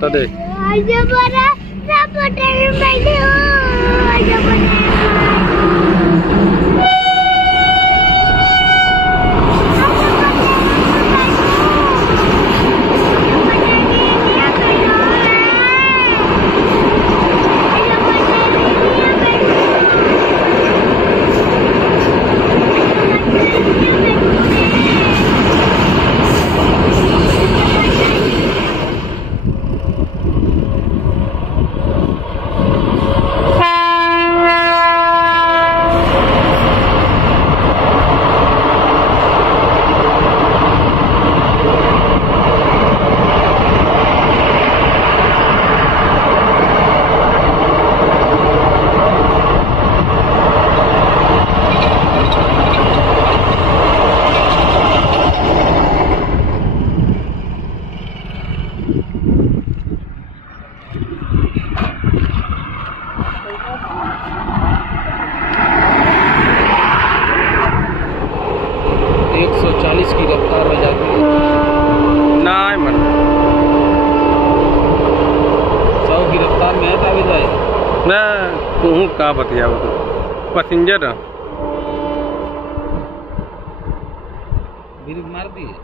तो देख की रफ्तार हो जाती है ना मन 100 की रफ्तार में है आगे जाए ना तू का बतिया पैसेंजर मार दिए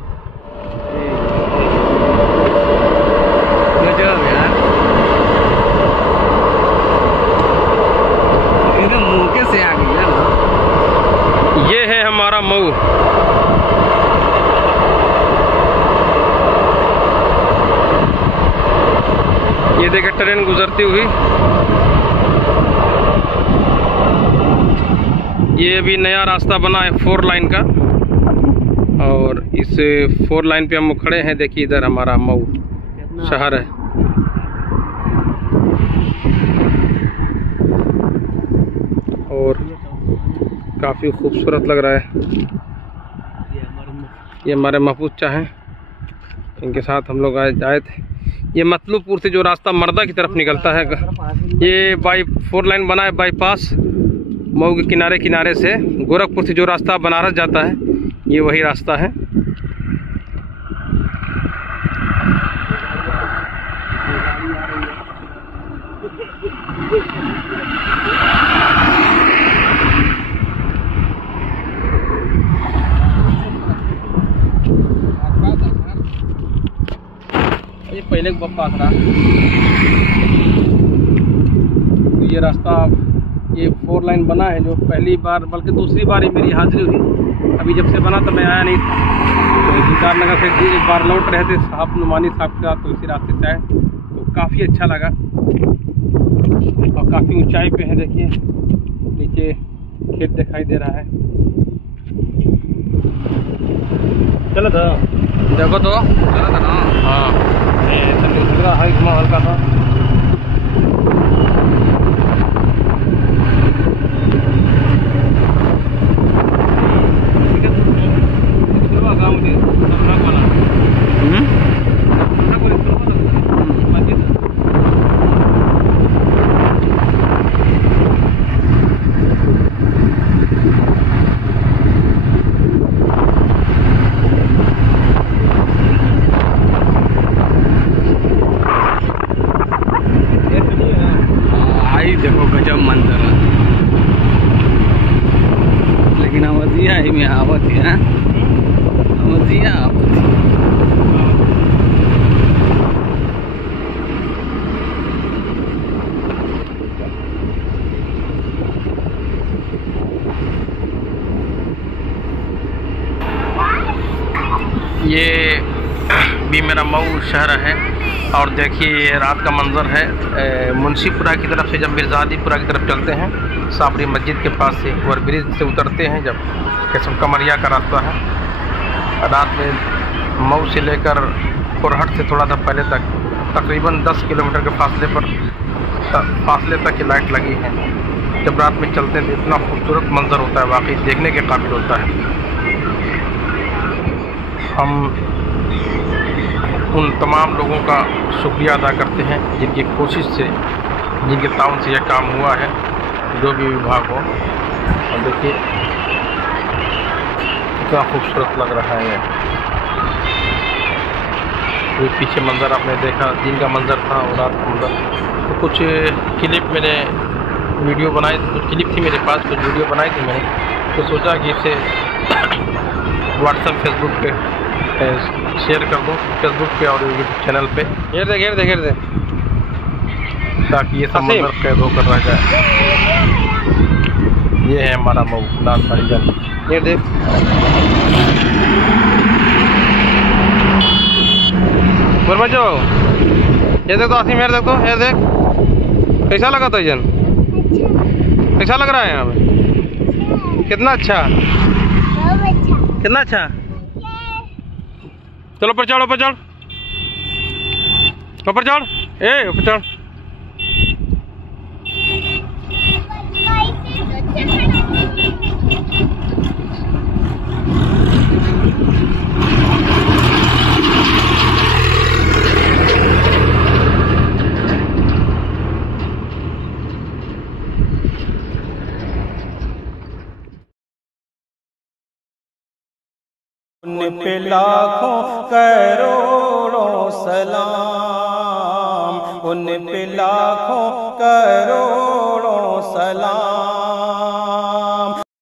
गजब यार एकदम मौके से आ गया ना। ये है हमारा मऊ। ये देखे ट्रेन गुजरती हुई। ये अभी नया रास्ता बना है 4 लाइन का और इस 4 लाइन पे हम खड़े हैं। देखिए इधर हमारा मऊ शहर है। और काफ़ी खूबसूरत लग रहा है। ये हमारे महफूज चाहे इनके साथ हम लोग आए थे। ये मतलूबपुर से जो रास्ता मर्दा की तरफ निकलता है, ये 4 लाइन बना है बाईपास मऊ के किनारे किनारे से। गोरखपुर से जो रास्ता बनारस जाता है ये वही रास्ता है। ये पहले बप्पा खड़ा तो ये रास्ता ये 4 लाइन बना है जो पहली बार बल्कि दूसरी बार ही मेरी हाजिरी हुई। अभी जब से बना तो मैं आया नहीं था। तो हिसार नगर से एक बार लौट रहे थे साहब नुमानी साहब का, तो इसी रास्ते से आए तो काफ़ी अच्छा लगा। और काफ़ी ऊंचाई पे है। देखिए नीचे खेत दिखाई दे रहा है। चलो था देखो तो चला था ना। हाँ हल्का था। देखो गजब मंजर है। लेकिन अवधिया ही में आवत है। अवधिया आवत ये भी मेरा मऊ शहर है। और देखिए ये रात का मंजर है। मुंशीपुरा की तरफ से जब मिर्जादीपुरा की तरफ चलते हैं साबरी मस्जिद के पास से ओवर ब्रिज से उतरते हैं जब केशव कमरिया का रास्ता है। रात में मऊ से लेकर कोरहट से थोड़ा सा पहले तक तकरीबन 10 किलोमीटर के फासले तक की लाइट लगी है। जब रात में चलते हैं तो इतना खूबसूरत मंजर होता है, वाकई देखने के काबिल होता है। हम उन तमाम लोगों का शुक्रिया अदा करते हैं जिनकी कोशिश से, जिनके ताउन से यह काम हुआ है, जो भी विभाग हो। और देखिए कितना खूबसूरत लग रहा है। वो पीछे मंज़र आपने देखा, दिन का मंज़र था और रात का मंज़र। तो कुछ क्लिप मैंने वीडियो बनाई, कुछ क्लिप थी मेरे पास, कुछ वीडियो बनाई थी मैंने, तो सोचा कि इसे व्हाट्सएप फेसबुक पे शेयर कर दूँ, फेसबुक पे और यूट्यूब चैनल पे। घेर दे ताकि ये सब मंजर कैद होकर रह जाए। ये है हमारा मऊ नाथसारी जंग। ये देख बच्चो, ये देख तो आसिम, यार देख तो, ये देख कैसा लगा तो जन, कैसा लग रहा है यहाँ पे? कितना अच्छा, कितना अच्छा। चलो ऊपर चढ़, ऊपर चढ़, ऊपर चढ़, ऊपर चढ़। उन पे लाखों करोड़ों सलाम, उन पे लाखों करोड़ों सलाम।